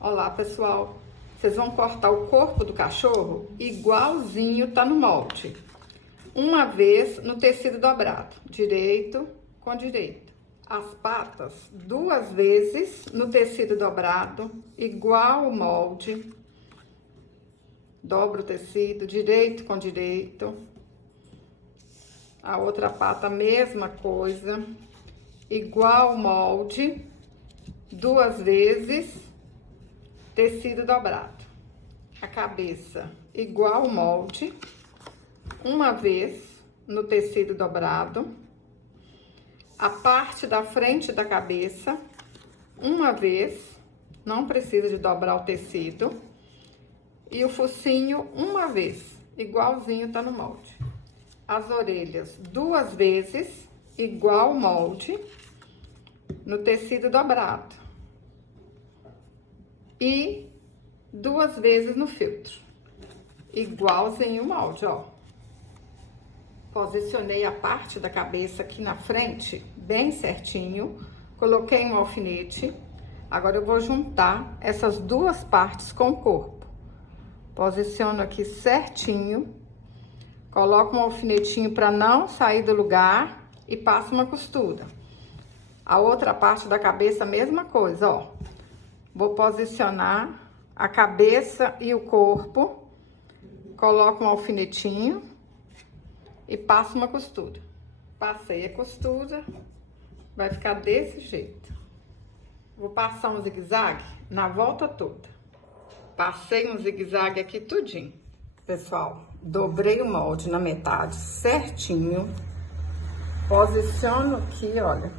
Olá, pessoal. Vocês vão cortar o corpo do cachorro igualzinho tá no molde. Uma vez no tecido dobrado, direito com direito. As patas, duas vezes no tecido dobrado, igual o molde. Dobra o tecido, direito com direito. A outra pata, mesma coisa, igual o molde, duas vezes, tecido dobrado. A cabeça, igual o molde, uma vez no tecido dobrado. A parte da frente da cabeça, uma vez, não precisa de dobrar o tecido. E o focinho, uma vez, igualzinho tá no molde. As orelhas, duas vezes, igual o molde, no tecido dobrado. E duas vezes no feltro, igualzinho o molde, ó. Posicionei a parte da cabeça aqui na frente, bem certinho. Coloquei um alfinete. Agora eu vou juntar essas duas partes com o corpo. Posiciono aqui certinho. Coloco um alfinetinho para não sair do lugar e passo uma costura. A outra parte da cabeça, mesma coisa, ó. Vou posicionar a cabeça e o corpo. Coloco um alfinetinho e passo uma costura. Passei a costura, vai ficar desse jeito. Vou passar um zigue-zague na volta toda. Passei um zigue-zague aqui tudinho. Pessoal, dobrei o molde na metade certinho. Posiciono aqui, olha,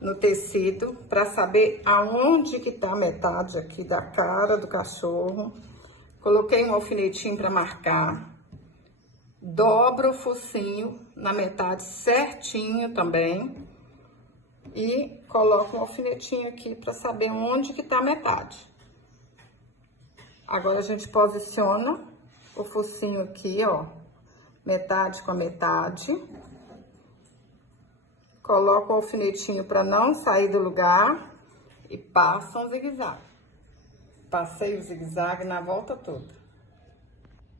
no tecido, para saber aonde que tá a metade aqui da cara do cachorro. Coloquei um alfinetinho para marcar. Dobro o focinho na metade certinho também. E coloco um alfinetinho aqui para saber onde que tá a metade. Agora a gente posiciona o focinho aqui, ó, metade com a metade. Coloco o alfinetinho para não sair do lugar e passo um zigue-zague. Passei o zigue-zague na volta toda.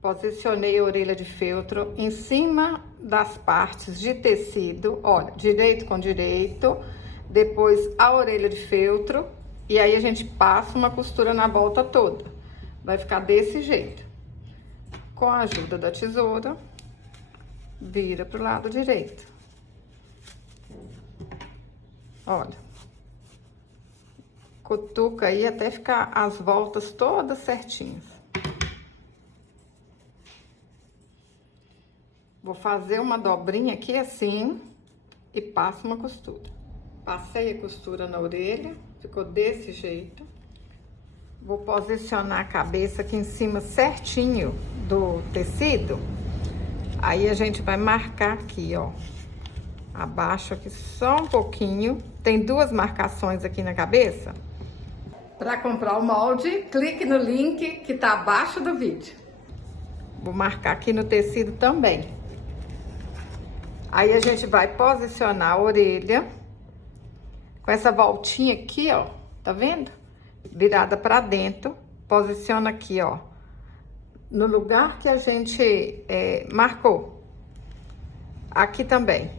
Posicionei a orelha de feltro em cima das partes de tecido, olha, direito com direito, depois a orelha de feltro, e aí a gente passa uma costura na volta toda. Vai ficar desse jeito. Com a ajuda da tesoura, vira pro lado direito. Olha. Cutuca aí até ficar as voltas todas certinhas. Vou fazer uma dobrinha aqui assim e passo uma costura. Passei a costura na orelha, ficou desse jeito. Vou posicionar a cabeça aqui em cima certinho do tecido. Aí a gente vai marcar aqui, ó. Abaixo aqui só um pouquinho. Tem duas marcações aqui na cabeça. Para comprar o molde, clique no link que tá abaixo do vídeo. Vou marcar aqui no tecido também. Aí a gente vai posicionar a orelha com essa voltinha aqui, ó. Tá vendo? Virada para dentro, posiciona aqui, ó, no lugar que a gente marcou. Aqui também.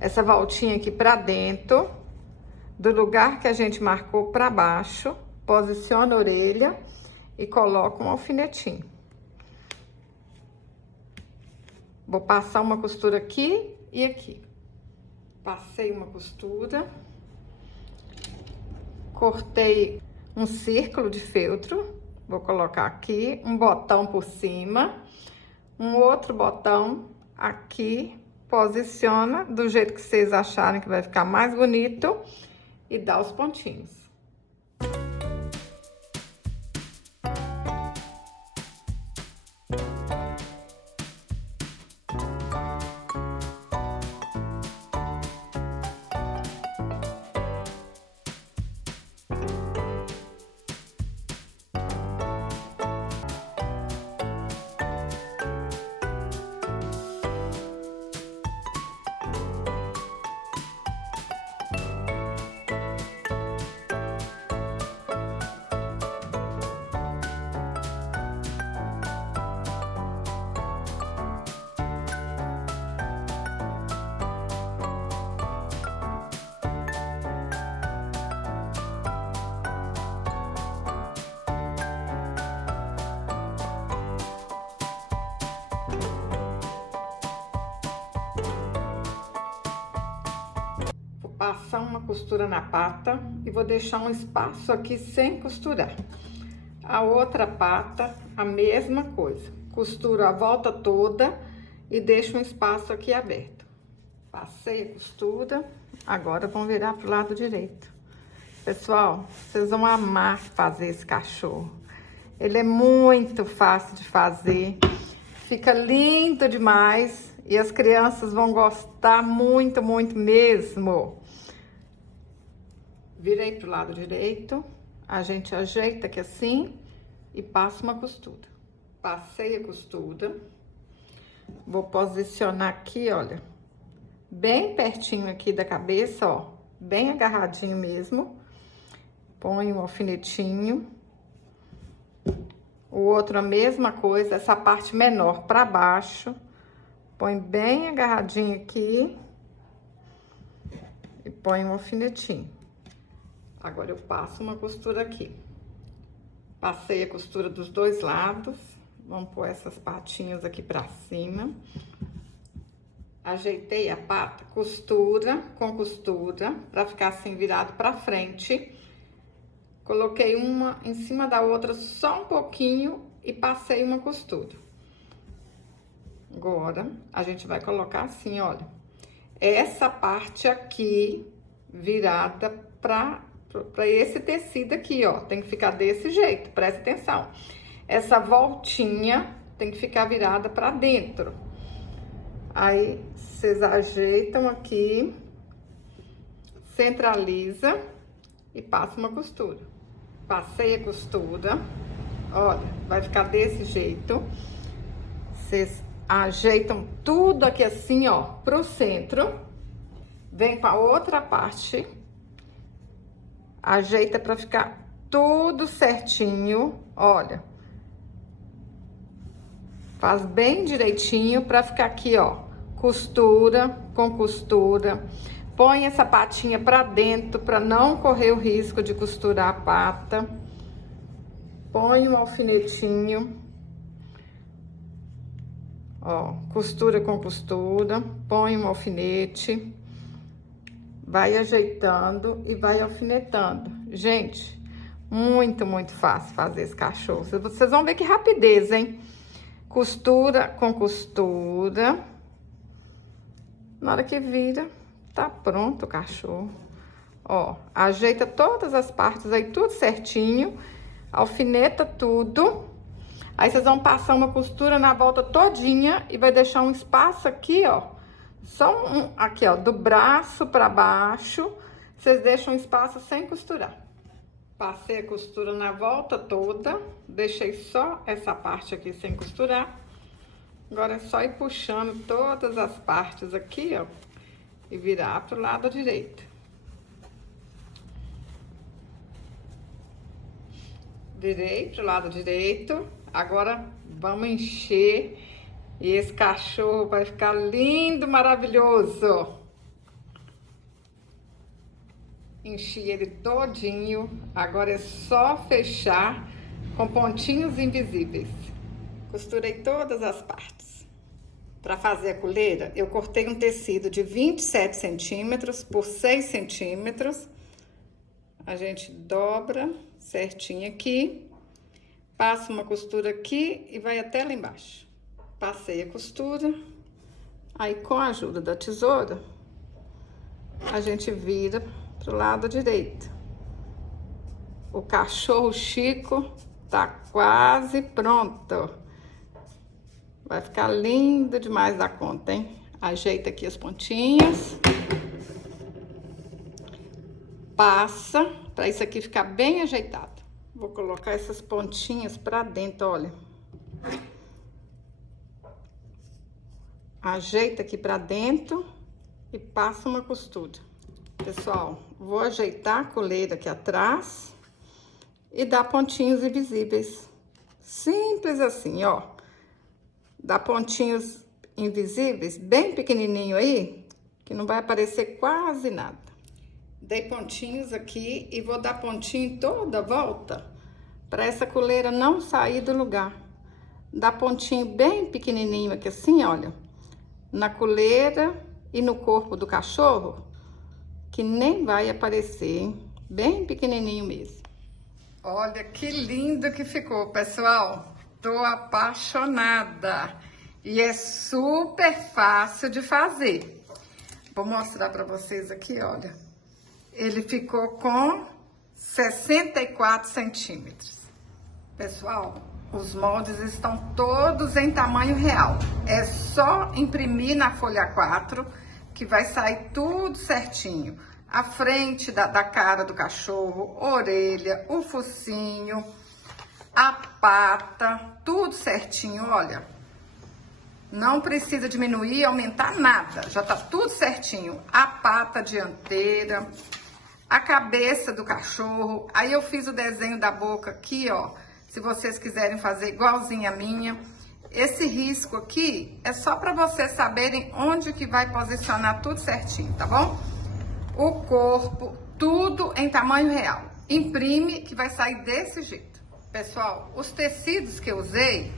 Essa voltinha aqui para dentro, do lugar que a gente marcou para baixo, posiciona a orelha e coloca um alfinetinho. Vou passar uma costura aqui e aqui. Passei uma costura. Cortei um círculo de feltro, vou colocar aqui, um botão por cima, um outro botão aqui, posiciona do jeito que vocês acharem que vai ficar mais bonito e dá os pontinhos. passar uma costura na pata e vou deixar um espaço aqui sem costurar. A outra pata, a mesma coisa. Costuro a volta toda e deixo um espaço aqui aberto. Passei a costura, agora vamos virar pro lado direito. Pessoal, vocês vão amar fazer esse cachorro. Ele é muito fácil de fazer, fica lindo demais e as crianças vão gostar muito, muito mesmo. Virei pro lado direito, a gente ajeita aqui assim e passa uma costura. Passei a costura, vou posicionar aqui, olha, bem pertinho aqui da cabeça, ó, bem agarradinho mesmo. Põe um alfinetinho. O outro a mesma coisa, essa parte menor para baixo. Põe bem agarradinho aqui. E põe um alfinetinho. Agora eu passo uma costura aqui. Passei a costura dos dois lados. Vamos pôr essas patinhas aqui pra cima. Ajeitei a pata, costura com costura, pra ficar assim virado pra frente. Coloquei uma em cima da outra só um pouquinho e passei uma costura. Agora, a gente vai colocar assim, olha. Essa parte aqui virada pra esse tecido aqui, ó. Tem que ficar desse jeito, presta atenção. Essa voltinha tem que ficar virada pra dentro. Aí, vocês ajeitam aqui, centraliza e passa uma costura. Passei a costura, olha, vai ficar desse jeito. Vocês ajeitam tudo aqui assim, ó, pro centro. Vem pra outra parte, ajeita pra ficar tudo certinho, olha. Faz bem direitinho pra ficar aqui, ó, costura com costura. Põe essa patinha pra dentro pra não correr o risco de costurar a pata. Põe um alfinetinho. Ó, costura com costura. Põe um alfinete. Vai ajeitando e vai alfinetando. Gente, muito, muito fácil fazer esse cachorro. Vocês vão ver que rapidez, hein? Costura com costura. Na hora que vira, tá pronto o cachorro. Ó, ajeita todas as partes aí, tudo certinho. Alfineta tudo. Aí vocês vão passar uma costura na volta todinha e vai deixar um espaço aqui, ó. Só aqui, ó, do braço pra baixo. Vocês deixam um espaço sem costurar. Passei a costura na volta toda. Deixei só essa parte aqui sem costurar. Agora é só ir puxando todas as partes aqui, ó. E virar pro lado direito. Virei pro lado direito. Agora vamos encher. E esse cachorro vai ficar lindo, maravilhoso. Enchi ele todinho. Agora é só fechar com pontinhos invisíveis. Costurei todas as partes. Para fazer a coleira, eu cortei um tecido de 27 centímetros por 6 centímetros. A gente dobra certinho aqui. Passa uma costura aqui e vai até lá embaixo. Passei a costura. Aí, com a ajuda da tesoura, a gente vira pro lado direito. O cachorro Chico tá quase pronto. Vai ficar lindo demais da conta, hein? Ajeita aqui as pontinhas. Passa, para isso aqui ficar bem ajeitado. Vou colocar essas pontinhas pra dentro, olha. Ajeita aqui pra dentro e passa uma costura. Pessoal, vou ajeitar a coleira aqui atrás e dar pontinhos invisíveis. Simples assim, ó. Dá pontinhos invisíveis, bem pequenininho aí, que não vai aparecer quase nada. Dei pontinhos aqui e vou dar pontinho em toda a volta, para essa coleira não sair do lugar. Dá pontinho bem pequenininho aqui assim, olha, na coleira e no corpo do cachorro, que nem vai aparecer, bem pequenininho mesmo. Olha que lindo que ficou, pessoal. Tô apaixonada. E é super fácil de fazer. Vou mostrar para vocês aqui, olha. Ele ficou com 64 centímetros. Pessoal, os moldes estão todos em tamanho real. É só imprimir na folha 4 que vai sair tudo certinho. A frente da cara do cachorro, orelha, o focinho, a pata, tudo certinho, olha. Não precisa diminuir, aumentar nada, já tá tudo certinho. A pata dianteira, a cabeça do cachorro. Aí eu fiz o desenho da boca aqui, ó. Se vocês quiserem fazer igualzinho a minha. Esse risco aqui é só para vocês saberem onde que vai posicionar tudo certinho, tá bom? O corpo, tudo em tamanho real. Imprime que vai sair desse jeito. Pessoal, os tecidos que eu usei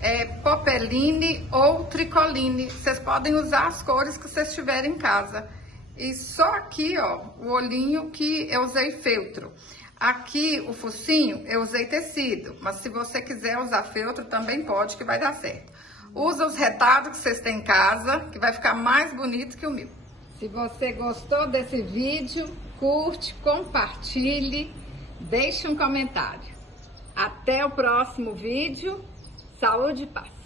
é popeline ou tricoline. Vocês podem usar as cores que vocês tiverem em casa. E só aqui, ó, o olhinho que eu usei feltro. Aqui, o focinho, eu usei tecido. Mas se você quiser usar feltro, também pode, que vai dar certo. Usa os retalhos que vocês têm em casa, que vai ficar mais bonito que o meu. Se você gostou desse vídeo, curte, compartilhe, deixe um comentário. Até o próximo vídeo. Saúde e paz.